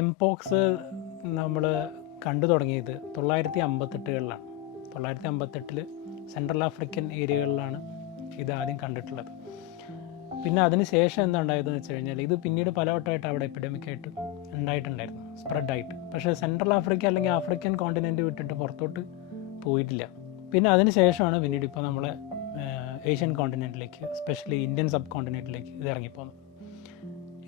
Mpox നമ്മൾ കണ്ടു തുടങ്ങിയത് തൊള്ളായിരത്തി അമ്പത്തെട്ടുകളിലാണ് തൊള്ളായിരത്തി അമ്പത്തെട്ടിൽ സെൻട്രൽ ആഫ്രിക്കൻ ഏരിയകളിലാണ് ഇത് ആദ്യം കണ്ടിട്ടുള്ളത്. പിന്നെ അതിന് ശേഷം എന്താ ഉണ്ടായതെന്ന് വെച്ച് കഴിഞ്ഞാൽ ഇത് പിന്നീട് പലവട്ടമായിട്ട് അവിടെ എപ്പിഡമിക് ആയിട്ട് ഉണ്ടായിട്ടുണ്ടായിരുന്നു സ്പ്രെഡായിട്ട് പക്ഷേ സെൻട്രൽ ആഫ്രിക്ക അല്ലെങ്കിൽ ആഫ്രിക്കൻ കോണ്ടിനെന്റ് വിട്ടിട്ട് പുറത്തോട്ട് പോയിട്ടില്ല. പിന്നെ അതിന് ശേഷമാണ് പിന്നീട് ഇപ്പോൾ നമ്മളെ ഏഷ്യൻ കോണ്ടിനെന്റിലേക്ക് സ്പെഷ്യലി ഇന്ത്യൻ സബ് കോണ്ടിനെന്റിലേക്ക് ഇത് ഇറങ്ങിപ്പോകുന്നത്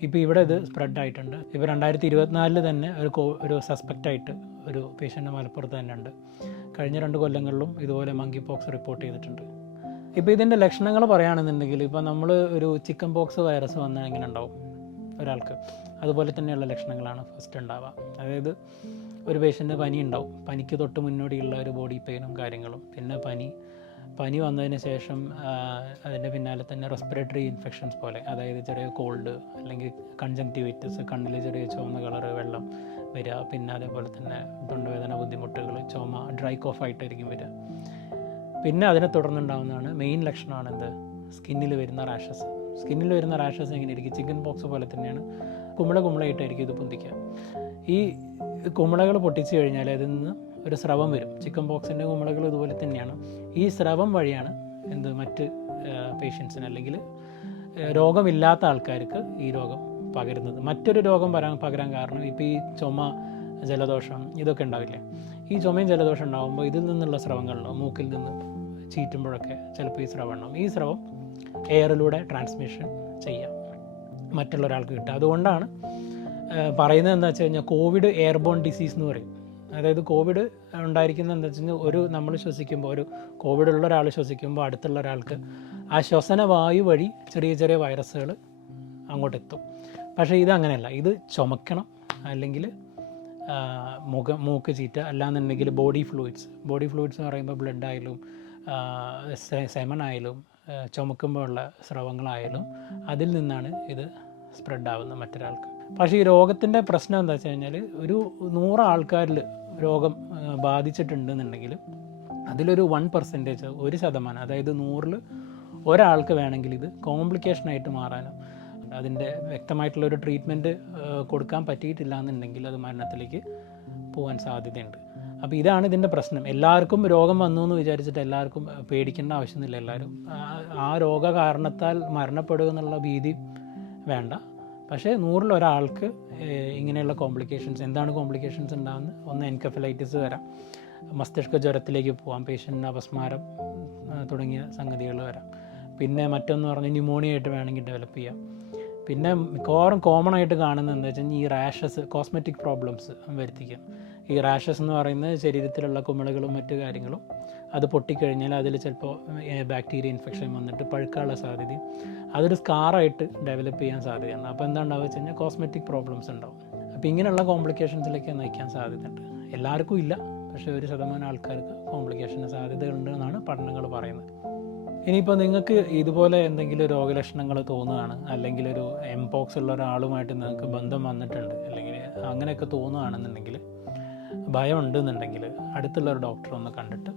ഇപ്പോൾ ഇവിടെ ഇത് സ്പ്രെഡ് ആയിട്ടുണ്ട്. ഇപ്പോൾ രണ്ടായിരത്തി ഇരുപത്തിനാലിൽ തന്നെ ഒരു കോ ഒരു സസ്പെക്റ്റ് ആയിട്ട് ഒരു പേഷ്യന്റ് മലപ്പുറത്ത് തന്നെ ഉണ്ട്. കഴിഞ്ഞ രണ്ട് കൊല്ലങ്ങളിലും ഇതുപോലെ മങ്കി പോക്സ് റിപ്പോർട്ട് ചെയ്തിട്ടുണ്ട്. ഇപ്പോൾ ഇതിന്റെ ലക്ഷണങ്ങൾ പറയുകയാണെന്നുണ്ടെങ്കിൽ ഇപ്പോൾ നമ്മൾ ഒരു ചിക്കൻ പോക്സ് വൈറസ് വന്നാൽ എങ്ങനെ ഉണ്ടാവും ഒരാൾക്ക്? അതുപോലെ തന്നെയുള്ള ലക്ഷണങ്ങളാണ് ഫസ്റ്റ് ഉണ്ടാവുക. അതായത് ഒരു പേഷ്യന്റ് പനി ഉണ്ടാവും. പനിക്ക് തൊട്ട് മുന്നോടിയുള്ള ഒരു ബോഡി പെയിനും കാര്യങ്ങളും. പിന്നെ പനി പനി വന്നതിന് ശേഷം അതിന്റെ പിന്നാലെ തന്നെ റെസ്പിറേറ്ററി ഇൻഫെക്ഷൻസ് പോലെ അതായത് ചെറിയ കോൾഡ് അല്ലെങ്കിൽ കൺജങ്ക്റ്റിവൈറ്റിസ് കണ്ണിൽ ചെറിയ ചുവന്ന കളറ് വെള്ളം വരിക പിന്നെ അതേപോലെ തന്നെ തൊണ്ടവേദന ബുദ്ധിമുട്ടുകൾ ചുമ ഡ്രൈ കോഫ് ആയിട്ടായിരിക്കും വരിക. പിന്നെ അതിനെ തുടർന്നുണ്ടാകുന്നതാണ് മെയിൻ ലക്ഷണമാണ് എന്ത്? സ്കിന്നിൽ വരുന്ന റാഷസ് സ്കിന്നിൽ വരുന്ന റാഷസ് എങ്ങനെയായിരിക്കും ചിക്കൻ പോക്സ് പോലെ തന്നെയാണ്. കുമിള കുമിളയായിട്ടായിരിക്കും ഇത് പൊന്തിക്കുക. ഈ കുമിളകൾ പൊട്ടിച്ചു കഴിഞ്ഞാൽ അതിൽ നിന്ന് ഒരു സ്രവം വരും. ചിക്കൻ പോക്സിന്റെ കുമിളകൾ ഇതുപോലെ തന്നെയാണ്. ഈ സ്രവം വഴിയാണ് എന്ത് മറ്റ് പേഷ്യൻസിന് അല്ലെങ്കിൽ രോഗമില്ലാത്ത ആൾക്കാർക്ക് ഈ രോഗം പകരുന്നത്. മറ്റൊരു രോഗം വരാൻ പകരാൻ കാരണം ഇപ്പോൾ ഈ ചുമ ജലദോഷം ഇതൊക്കെ ഉണ്ടാവില്ലേ? ഈ ചുമയും ജലദോഷം ഉണ്ടാകുമ്പോൾ ഇതിൽ നിന്നുള്ള സ്രവങ്ങളുണ്ടാവും മൂക്കിൽ നിന്ന് ചീറ്റുമ്പോഴൊക്കെ ചിലപ്പോൾ ഈ സ്രവം ഉണ്ടാവും. ഈ സ്രവം എയറിലൂടെ ട്രാൻസ്മിഷൻ ചെയ്യാം. മറ്റുള്ള ഒരാൾക്ക് കിട്ടുക അതുകൊണ്ടാണ് പറയുന്നത് എന്താ വെച്ച് കഴിഞ്ഞാൽ കോവിഡ് എയർബോൺ ഡിസീസ് എന്ന് പറയും. അതായത് കോവിഡ് ഉണ്ടായിരിക്കുന്നത് എന്താ വെച്ച് കഴിഞ്ഞാൽ ഒരു നമ്മൾ ശ്വസിക്കുമ്പോൾ ഒരു കോവിഡ് ഉള്ള ഒരാൾ ശ്വസിക്കുമ്പോൾ അടുത്തുള്ള ഒരാൾക്ക് ആ ശ്വസന വായു വഴി ചെറിയ ചെറിയ വൈറസുകൾ അങ്ങോട്ട് എത്തും. പക്ഷേ ഇത് അങ്ങനെയല്ല. ഇത് ചുമക്കണം അല്ലെങ്കിൽ മുഖം മൂക്ക് ചീറ്റ അല്ലാന്നുണ്ടെങ്കിൽ ബോഡി ഫ്ലൂയിഡ്സ് ബോഡി ഫ്ലൂയിഡ്സ് എന്ന് പറയുമ്പോൾ ബ്ലഡ് ആയാലും സെമൺ ആയാലും ചുമക്കുമ്പോൾ ഉള്ള സ്രവങ്ങളായാലും അതിൽ നിന്നാണ് ഇത് സ്പ്രെഡ് ആവുന്നത് മറ്റൊരാൾക്ക്. പക്ഷേ ഈ രോഗത്തിന്റെ പ്രശ്നം എന്താ വെച്ച് കഴിഞ്ഞാൽ ഒരു നൂറ് ആൾക്കാരിൽ രോഗം ബാധിച്ചിട്ടുണ്ടെന്നുണ്ടെങ്കിൽ അതിലൊരു വൺ പെർസെന്റേജ് ഒരു ശതമാനം അതായത് നൂറിൽ ഒരാൾക്ക് വേണമെങ്കിൽ ഇത് കോംപ്ലിക്കേഷനായിട്ട് മാറാനും അതിന്റെ വ്യക്തമായിട്ടുള്ള ഒരു ട്രീറ്റ്മെന്റ് കൊടുക്കാൻ പറ്റിയിട്ടില്ല എന്നുണ്ടെങ്കിൽ അത് മരണത്തിലേക്ക് പോകാൻ സാധ്യതയുണ്ട്. അപ്പോൾ ഇതാണ് ഇതിന്റെ പ്രശ്നം. എല്ലാവർക്കും രോഗം വന്നു എന്ന് വിചാരിച്ചിട്ട് എല്ലാവർക്കും പേടിക്കേണ്ട ആവശ്യമൊന്നുമില്ല എല്ലാവരും. ആ രോഗ കാരണത്താൽ മരണപ്പെടുക എന്നുള്ള ഭീതി വേണ്ട. പക്ഷേ നൂറിലൊരാൾക്ക് ഇങ്ങനെയുള്ള കോംപ്ലിക്കേഷൻസ് എന്താണ് കോംപ്ലിക്കേഷൻസ് ഉണ്ടാകുന്നത് ഒന്ന് എൻകഫലൈറ്റിസ് വരാം. മസ്തിഷ്ക ജ്വരത്തിലേക്ക് പോകാം പേഷ്യന്റിന് അപസ്മാരം തുടങ്ങിയ സംഗതികൾ വരാം. പിന്നെ മറ്റൊന്ന് പറഞ്ഞാൽ ന്യൂമോണിയ ആയിട്ട് വേണമെങ്കിൽ ഡെവലപ്പ് ചെയ്യാം. പിന്നെ മിക്കവാറും കോമൺ ആയിട്ട് കാണുന്നത് എന്താ വെച്ചാൽ ഈ റാഷസ് കോസ്മെറ്റിക് പ്രോബ്ലംസ് വരുത്തിക്കാം. ഈ റാഷസ് എന്ന് പറയുന്നത് ശരീരത്തിലുള്ള കുമിളകളും മറ്റു കാര്യങ്ങളും അത് പൊട്ടിക്കഴിഞ്ഞാൽ അതിൽ ചിലപ്പോൾ ബാക്ടീരിയ ഇൻഫെക്ഷൻ വന്നിട്ട് പഴുക്കാനുള്ള സാധ്യതയും അതൊരു സ്കാറായിട്ട് ഡെവലപ്പ് ചെയ്യാൻ സാധ്യതയാണ് അപ്പോൾ എന്താണെന്ന് വെച്ച് കഴിഞ്ഞാൽ കോസ്മെറ്റിക് പ്രോബ്ലംസ് ഉണ്ടാവും. അപ്പോൾ ഇങ്ങനെയുള്ള കോംപ്ലിക്കേഷൻസിലേക്ക് നയിക്കാൻ സാധ്യതയുണ്ട്. എല്ലാവർക്കും ഇല്ല പക്ഷേ ഒരു ശതമാനം ആൾക്കാർക്ക് കോംപ്ലിക്കേഷന് സാധ്യതയുണ്ട് എന്നാണ് പഠനങ്ങൾ പറയുന്നത്. ഇനിയിപ്പോൾ നിങ്ങൾക്ക് ഇതുപോലെ എന്തെങ്കിലും രോഗലക്ഷണങ്ങൾ തോന്നുകയാണ് അല്ലെങ്കിൽ ഒരു എംപോക്സ് ഉള്ള ഒരാളുമായിട്ട് നിങ്ങൾക്ക് ബന്ധം വന്നിട്ടുണ്ട് അല്ലെങ്കിൽ അങ്ങനെയൊക്കെ തോന്നുകയാണെന്നുണ്ടെങ്കിൽ ഭയം ഉണ്ടെന്നുണ്ടെങ്കിൽ അടുത്തുള്ള ഒരു ഡോക്ടറെ ഒന്ന് കണ്ടിട്ട്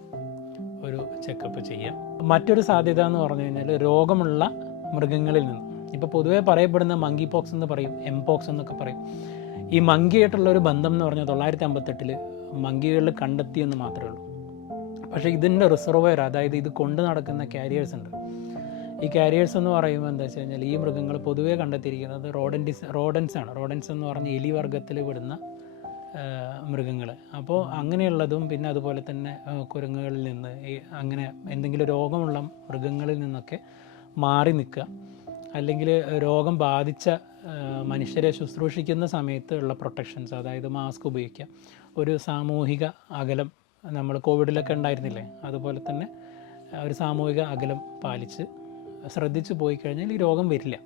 ഒരു ചെക്കപ്പ് ചെയ്യാം. മറ്റൊരു സാധ്യത എന്ന് പറഞ്ഞു കഴിഞ്ഞാൽ രോഗമുള്ള മൃഗങ്ങളിൽ നിന്ന്. ഇപ്പോൾ പൊതുവേ പറയപ്പെടുന്ന മങ്കി പോക്സ് എന്ന് പറയും എം പോക്സ് എന്നൊക്കെ പറയും. ഈ മങ്കിയായിട്ടുള്ള ഒരു ബന്ധം എന്ന് പറഞ്ഞാൽ തൊള്ളായിരത്തി അമ്പത്തെട്ടിൽ മങ്കികളിൽ കണ്ടെത്തിയെന്ന് മാത്രമേ ഉള്ളൂ. പക്ഷേ ഇതിന്റെ റിസർവയർ അതായത് ഇത് കൊണ്ട് നടക്കുന്ന കാരിയേഴ്സ് ഉണ്ട്. ഈ കാരിയേഴ്സ് എന്ന് പറയുമ്പോൾ എന്താ വെച്ച് കഴിഞ്ഞാൽ ഈ മൃഗങ്ങൾ പൊതുവേ കണ്ടെത്തിയിരിക്കുന്നത് റോഡന്റിസ് റോഡൻസ് ആണ്. റോഡൻസ് എന്ന് പറഞ്ഞ എലി വർഗത്തിൽ വിടുന്ന മൃഗങ്ങൾ അപ്പോൾ അങ്ങനെയുള്ളതും പിന്നെ അതുപോലെ തന്നെ കുരങ്ങുകളിൽ നിന്ന് ഈ അങ്ങനെ എന്തെങ്കിലും രോഗമുള്ള മൃഗങ്ങളിൽ നിന്നൊക്കെ മാറി നിൽക്കുക. അല്ലെങ്കിൽ രോഗം ബാധിച്ച മനുഷ്യരെ ശുശ്രൂഷിക്കുന്ന സമയത്ത് ഉള്ള പ്രൊട്ടക്ഷൻസ് അതായത് മാസ്ക് ഉപയോഗിക്കുക. ഒരു സാമൂഹിക അകലം നമ്മൾ കോവിഡിലൊക്കെ ഉണ്ടായിരുന്നില്ലേ? അതുപോലെ തന്നെ ഒരു സാമൂഹിക അകലം പാലിച്ച് ശ്രദ്ധിച്ചു പോയി കഴിഞ്ഞാൽ ഈ രോഗം വരില്ല.